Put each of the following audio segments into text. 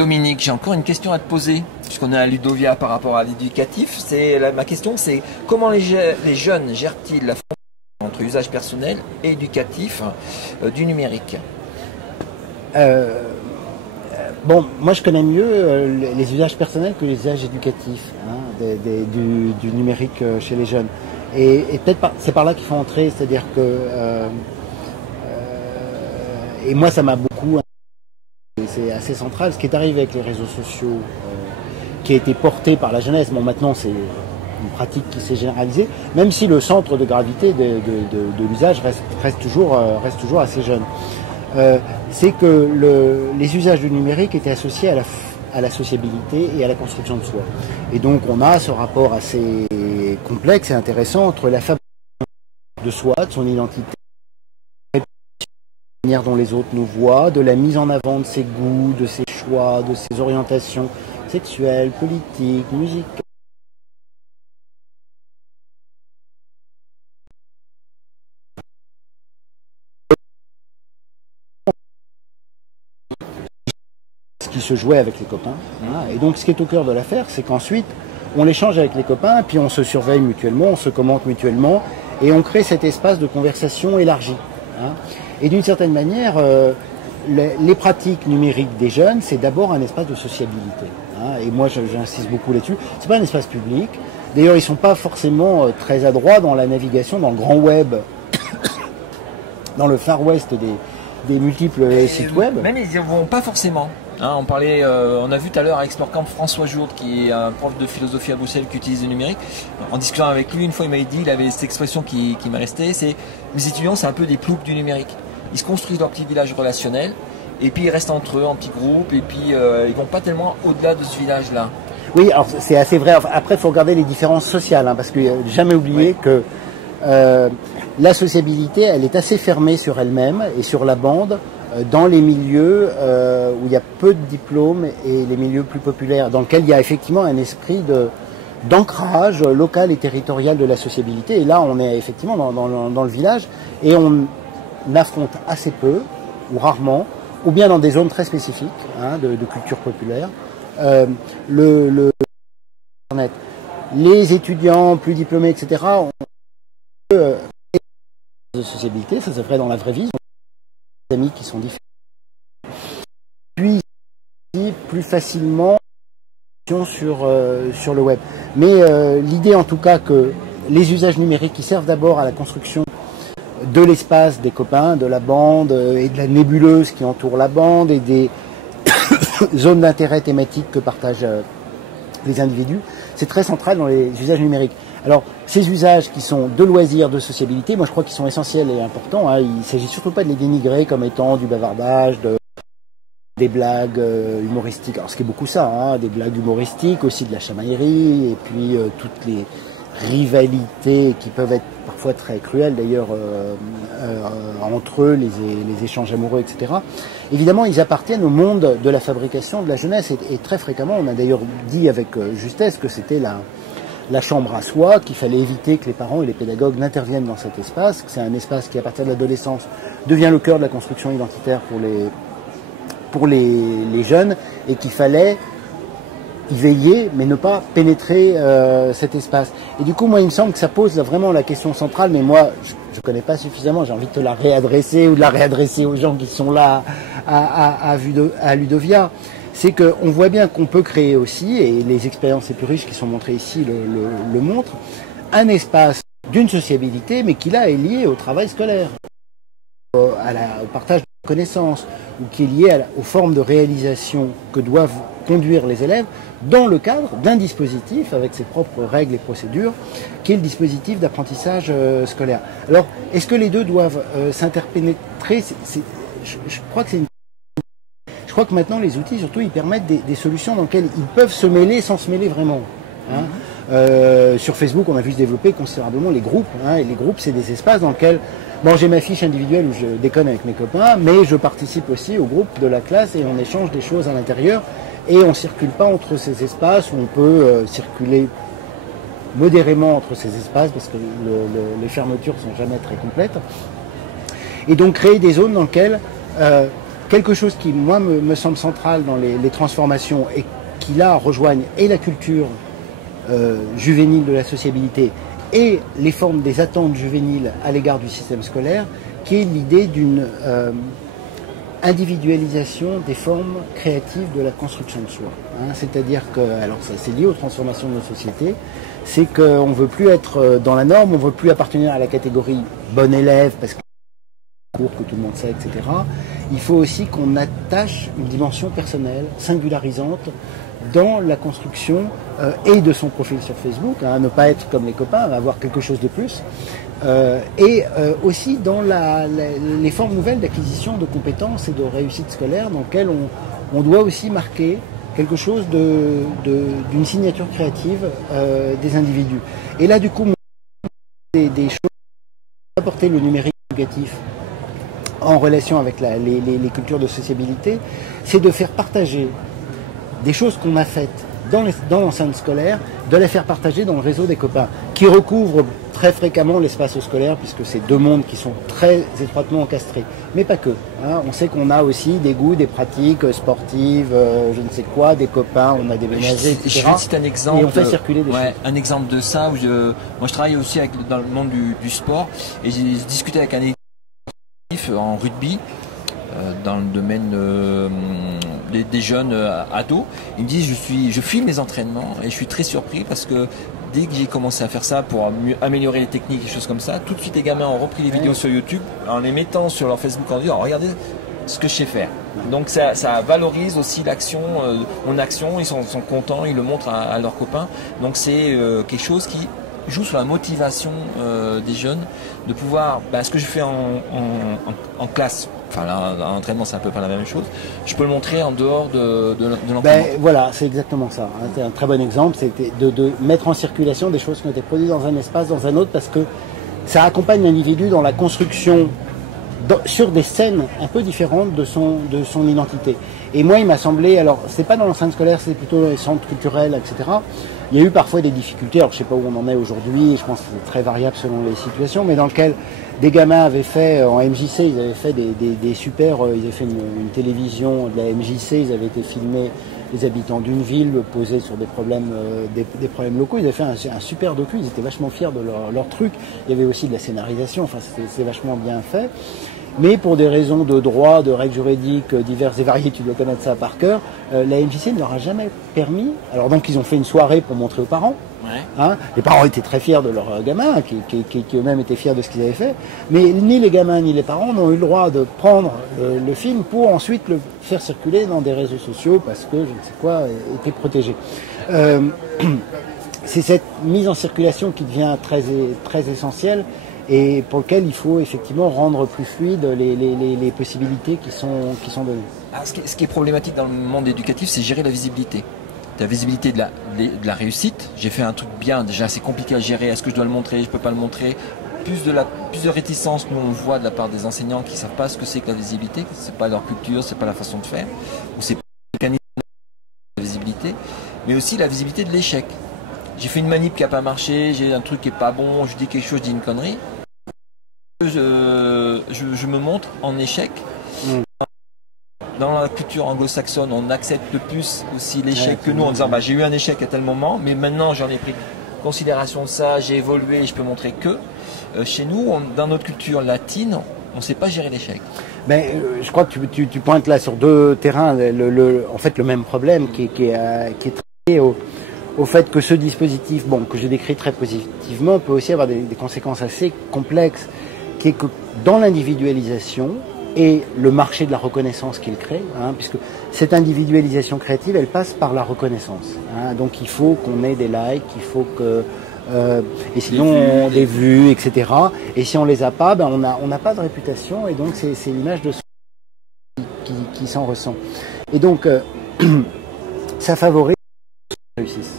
Dominique, j'ai encore une question à te poser, puisqu'on est à Ludovia par rapport à l'éducatif. Ma question, c'est comment les jeunes gèrent-ils la frontière entre usage personnel et éducatif du numérique? Bon, moi je connais mieux les usages personnels que les usages éducatifs du numérique chez les jeunes. Et peut-être c'est par là qu'il faut entrer, c'est-à-dire que et moi ça m'a beaucoup, c'est assez central, ce qui est arrivé avec les réseaux sociaux, qui a été porté par la jeunesse. Bon, maintenant c'est une pratique qui s'est généralisée, même si le centre de gravité de l'usage reste toujours assez jeune. C'est que les usages du numérique étaient associés à la sociabilité et à la construction de soi. Et donc on a ce rapport assez complexe et intéressant entre la fabrication de soi, de son identité, de la manière dont les autres nous voient, de la mise en avant de ses goûts, de ses choix, de ses orientations sexuelles, politiques, musicales. Qui se jouait avec les copains. Et donc ce qui est au cœur de l'affaire, c'est qu'ensuite on l'échange avec les copains, puis on se surveille mutuellement, on se commente mutuellement, et on crée cet espace de conversation élargi. Et d'une certaine manière, les pratiques numériques des jeunes, c'est d'abord un espace de sociabilité. Et moi j'insiste beaucoup là-dessus. C'est pas un espace public. D'ailleurs, ils sont pas forcément très adroits dans la navigation, dans le grand web, dans le far west des multiples sites web. Même ils n'y vont pas forcément. On a vu tout à l'heure avec Explore-Camp François Jourde, qui est un prof de philosophie à Bruxelles qui utilise le numérique. En discutant avec lui, une fois il m'avait dit, il avait cette expression qui m'est restée, c'est les étudiants, c'est un peu des ploucs du numérique. Ils se construisent leur petit village relationnel, et puis ils restent entre eux en petits groupes, et puis ils vont pas tellement au-delà de ce village-là. Oui, alors c'est assez vrai. Après, il faut regarder les différences sociales, parce qu'il ne faut jamais oublier que la sociabilité, elle est assez fermée sur elle-même et sur la bande, dans les milieux où il y a peu de diplômes et les milieux plus populaires, dans lesquels il y a effectivement un esprit d'ancrage local et territorial de la sociabilité. Et là, on est effectivement dans le village et on affronte assez peu, ou rarement, ou bien dans des zones très spécifiques de culture populaire, Internet. Les étudiants plus diplômés, etc., ont de sociabilité, ça se ferait dans la vraie vie, des amis qui sont différents. Puis plus facilement sur le web. Mais l'idée en tout cas que les usages numériques qui servent d'abord à la construction de l'espace des copains, de la bande et de la nébuleuse qui entoure la bande et des zones d'intérêt thématiques que partagent les individus, c'est très central dans les usages numériques. Alors, ces usages qui sont de loisirs, de sociabilité, moi je crois qu'ils sont essentiels et importants. Il ne s'agit surtout pas de les dénigrer comme étant du bavardage, des blagues humoristiques. Alors, ce qui est beaucoup ça, des blagues humoristiques, aussi de la chamaillerie, et puis toutes les rivalités qui peuvent être parfois très cruelles d'ailleurs entre eux, les échanges amoureux, etc. Évidemment, ils appartiennent au monde de la fabrication de la jeunesse et très fréquemment, on a d'ailleurs dit avec justesse que c'était la chambre à soi, qu'il fallait éviter que les parents et les pédagogues n'interviennent dans cet espace, que c'est un espace qui, à partir de l'adolescence, devient le cœur de la construction identitaire pour les jeunes, et qu'il fallait y veiller, mais ne pas pénétrer cet espace. Et du coup, moi, il me semble que ça pose vraiment la question centrale, mais moi, je ne connais pas suffisamment, j'ai envie de te la réadresser, ou de la réadresser aux gens qui sont là à Ludovia. C'est qu'on voit bien qu'on peut créer aussi, et les expériences les plus riches qui sont montrées ici le montrent, un espace d'une sociabilité, mais qui là est lié au travail scolaire, au partage de connaissances, ou qui est lié aux formes de réalisation que doivent conduire les élèves dans le cadre d'un dispositif avec ses propres règles et procédures, qui est le dispositif d'apprentissage scolaire. Alors, est-ce que les deux doivent s'interpénétrer? Je crois que c'est une... Je crois que maintenant, les outils, surtout, ils permettent des solutions dans lesquelles ils peuvent se mêler sans se mêler vraiment. Sur Facebook, on a vu se développer considérablement les groupes. Et les groupes, c'est des espaces dans lesquels, bon, j'ai ma fiche individuelle où je déconne avec mes copains, mais je participe aussi au groupe de la classe et on échange des choses à l'intérieur. Et on ne circule pas entre ces espaces où on peut circuler modérément entre ces espaces parce que les fermetures ne sont jamais très complètes. Et donc créer des zones dans lesquelles quelque chose qui, moi, me semble central dans les transformations et qui, là, rejoignent et la culture juvénile de la sociabilité et les formes des attentes juvéniles à l'égard du système scolaire, qui est l'idée d'une individualisation des formes créatives de la construction de soi. Hein. C'est-à-dire que, alors ça c'est lié aux transformations de nos sociétés, c'est qu'on ne veut plus être dans la norme, on ne veut plus appartenir à la catégorie bon élève, parce que cours que tout le monde sait, etc. Il faut aussi qu'on attache une dimension personnelle, singularisante, dans la construction et de son profil sur Facebook, hein, ne pas être comme les copains, avoir quelque chose de plus, et aussi dans les formes nouvelles d'acquisition de compétences et de réussite scolaire dans lesquelles on doit aussi marquer quelque chose d'une signature créative des individus. Et là, du coup, des choses apporter le numérique éducatif en relation avec les cultures de sociabilité, c'est de faire partager des choses qu'on a faites dans l'enceinte scolaire, de les faire partager dans le réseau des copains, qui recouvrent très fréquemment l'espace scolaire, puisque c'est deux mondes qui sont très étroitement encastrés. Mais pas que. Hein. On sait qu'on a aussi des goûts, des pratiques sportives, je ne sais quoi, des copains, on a déménagé, etc. Je vais citer un exemple, et on fait circuler des choses. Un exemple de ça, où moi je travaille aussi dans le monde du sport, et j'ai discuté avec un équipe en rugby, dans le domaine des jeunes ados. Ils me disent je filme mes entraînements et je suis très surpris parce que dès que j'ai commencé à faire ça pour améliorer les techniques et choses comme ça, tout de suite les gamins ont repris les vidéos sur YouTube en les mettant sur leur Facebook en disant regardez ce que je sais faire. Donc ça valorise aussi l'action, mon action, ils sont contents, ils le montrent à leurs copains. Donc c'est quelque chose qui joue sur la motivation des jeunes de pouvoir, ce que je fais en classe, enfin là, en entraînement c'est un peu pas la même chose, je peux le montrer en dehors de l'entraînement. Voilà, c'est exactement ça. Hein. C'est un très bon exemple, c'était de mettre en circulation des choses qui ont été produites dans un espace, dans un autre, parce que ça accompagne l'individu dans la construction sur des scènes un peu différentes de son identité. Et moi, il m'a semblé, alors c'est pas dans l'enceinte scolaire, c'est plutôt dans les centres culturels, etc. Il y a eu parfois des difficultés, alors je sais pas où on en est aujourd'hui, je pense que c'est très variable selon les situations, mais dans lequel des gamins avaient fait, en MJC, ils avaient fait des super, ils avaient fait une télévision de la MJC, ils avaient été filmés les habitants d'une ville, posés sur des problèmes locaux, ils avaient fait un super docu, ils étaient vachement fiers de leur truc, il y avait aussi de la scénarisation, enfin c'est vachement bien fait. Mais pour des raisons de droit, de règles juridiques diverses et variées, tu dois connaître ça par cœur, la MJC ne leur a jamais permis. Alors donc ils ont fait une soirée pour montrer aux parents. Ouais. Hein, les parents étaient très fiers de leurs gamins, qui eux-mêmes étaient fiers de ce qu'ils avaient fait. Mais ni les gamins ni les parents n'ont eu le droit de prendre le film pour ensuite le faire circuler dans des réseaux sociaux parce que, je ne sais quoi, était protégé. C'est cette mise en circulation qui devient très, très essentielle, et pour lequel il faut effectivement rendre plus fluides les possibilités qui sont données. Alors, ce qui est problématique dans le monde éducatif, c'est gérer la visibilité. La visibilité de la réussite. J'ai fait un truc bien, déjà c'est compliqué à gérer, est-ce que je dois le montrer, je peux pas le montrer. Plus de réticence, nous on voit de la part des enseignants qui ne savent pas ce que c'est que la visibilité, c'est pas leur culture, c'est pas la façon de faire, ou c'est pas le mécanisme de la visibilité, mais aussi la visibilité de l'échec. J'ai fait une manip qui n'a pas marché, j'ai un truc qui est pas bon, je dis quelque chose, je dis une connerie. Je me montre en échec. Dans la culture anglo-saxonne, on accepte plus aussi l'échec que nous en disant j'ai eu un échec à tel moment, mais maintenant j'en ai pris considération de ça, j'ai évolué, je peux montrer que. Chez nous, dans notre culture latine, on ne sait pas gérer l'échec. Je crois que tu pointes là sur deux terrains, en fait le même problème qui est très au fait que ce dispositif, que je décris très positivement, peut aussi avoir des conséquences assez complexes, qui est que dans l'individualisation et le marché de la reconnaissance qu'il crée, puisque cette individualisation créative, elle passe par la reconnaissance. Donc il faut qu'on ait des likes, il faut que... et sinon des vues, etc. Et si on les a pas, on n'a pas de réputation, et donc c'est l'image de soi qui s'en ressent. Et donc ça favorise ceux qui réussissent.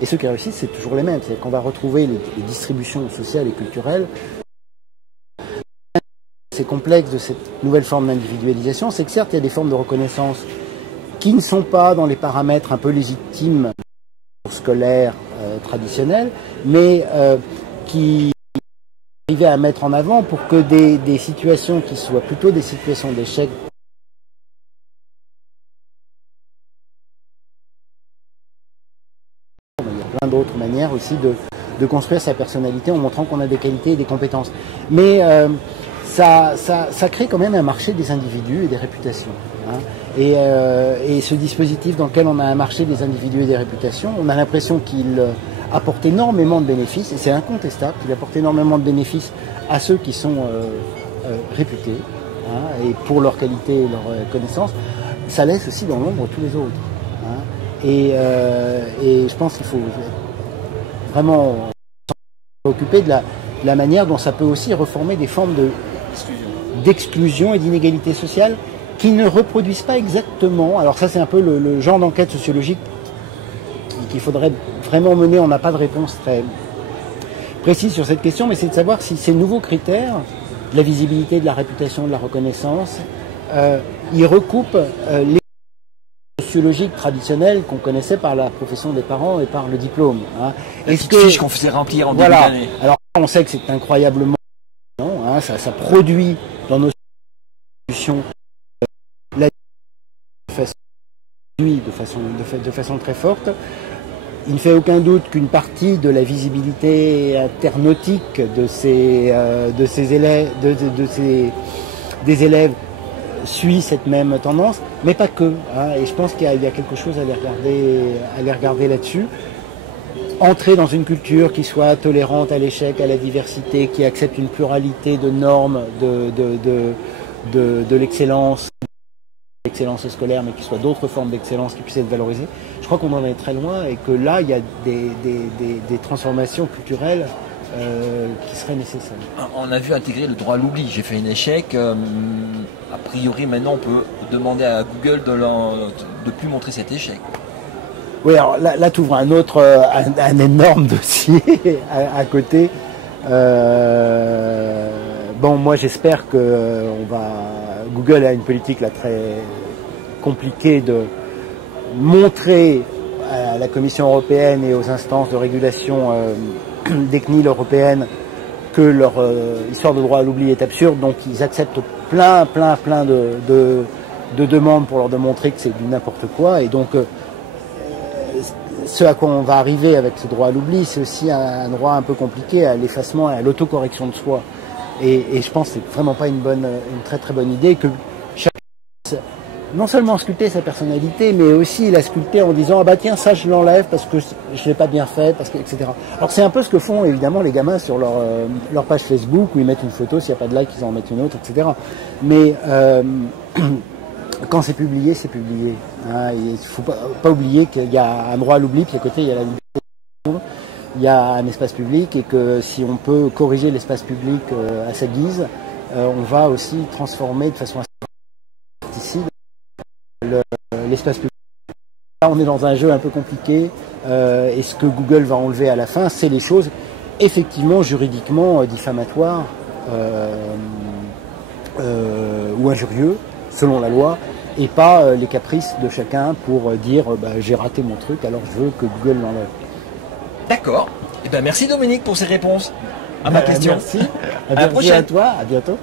Et ceux qui réussissent, c'est toujours les mêmes. C'est-à-dire qu'on va retrouver les distributions sociales et culturelles. C'est complexe de cette nouvelle forme d'individualisation, c'est que certes il y a des formes de reconnaissance qui ne sont pas dans les paramètres un peu légitimes scolaires traditionnels, mais qui arrivent à mettre en avant pour que des situations qui soient plutôt des situations d'échec d'autres manières aussi de construire sa personnalité en montrant qu'on a des qualités et des compétences. Mais ça crée quand même un marché des individus et des réputations. Hein. Et ce dispositif dans lequel on a un marché des individus et des réputations, on a l'impression qu'il apporte énormément de bénéfices, et c'est incontestable qu'il apporte énormément de bénéfices à ceux qui sont réputés, hein, et pour leur qualité et leur connaissance. Ça laisse aussi dans l'ombre tous les autres. Hein. Et je pense qu'il faut vraiment s'occuper de la manière dont ça peut aussi reformer des formes d'exclusion et d'inégalité sociale qui ne reproduisent pas exactement. Alors ça, c'est un peu le genre d'enquête sociologique qu'il faudrait vraiment mener. On n'a pas de réponse très précise sur cette question, mais c'est de savoir si ces nouveaux critères, de la visibilité, de la réputation, de la reconnaissance, ils recoupent les sociologiques traditionnels qu'on connaissait par la profession des parents et par le diplôme. Hein. Est-ce que fiche qu'on faisait remplir en début d'année. Alors on sait que c'est incroyablement hein, ça produit dans nos institutions de façon très forte. Il ne fait aucun doute qu'une partie de la visibilité internautique des élèves suit cette même tendance, mais pas que. Hein, et je pense qu'il y a quelque chose à les regarder là-dessus. Entrer dans une culture qui soit tolérante à l'échec, à la diversité, qui accepte une pluralité de normes de l'excellence scolaire, mais qu'il soit d'autres formes d'excellence qui puissent être valorisées. Je crois qu'on en est très loin et que là, il y a des transformations culturelles qui seraient nécessaires. On a vu intégrer le droit à l'oubli. J'ai fait un échec. A priori, maintenant, on peut demander à Google de plus montrer cet échec. Oui, alors là tu ouvres un énorme dossier à côté. Bon, moi j'espère que Google a une politique là très compliquée de montrer à la Commission européenne et aux instances de régulation des CNIL européennes que leur histoire de droit à l'oubli est absurde, donc ils acceptent plein de demandes pour leur démontrer que c'est du n'importe quoi, et donc ce à quoi on va arriver avec ce droit à l'oubli, c'est aussi un droit un peu compliqué à l'effacement et à l'autocorrection de soi. Et je pense que c'est vraiment pas une très très bonne idée que chacun non seulement sculpter sa personnalité, mais aussi la sculpter en disant ah bah tiens ça je l'enlève parce que je l'ai pas bien fait, etc. Alors c'est un peu ce que font évidemment les gamins sur leur page Facebook où ils mettent une photo, s'il n'y a pas de like ils en mettent une autre, etc. Mais quand c'est publié, c'est publié. Hein, il ne faut pas oublier qu'il y a un droit à l'oubli, puis à côté il y a la liberté, il y a un espace public, et que si on peut corriger l'espace public à sa guise, on va aussi transformer de façon assez l'espace public. Là on est dans un jeu un peu compliqué, et ce que Google va enlever à la fin, c'est les choses effectivement juridiquement diffamatoires ou injurieux, selon la loi, et pas les caprices de chacun pour dire j'ai raté mon truc alors je veux que Google l'enlève. D'accord. Eh ben, merci Dominique pour ces réponses à ma question. Merci. À la prochaine. À toi, à bientôt.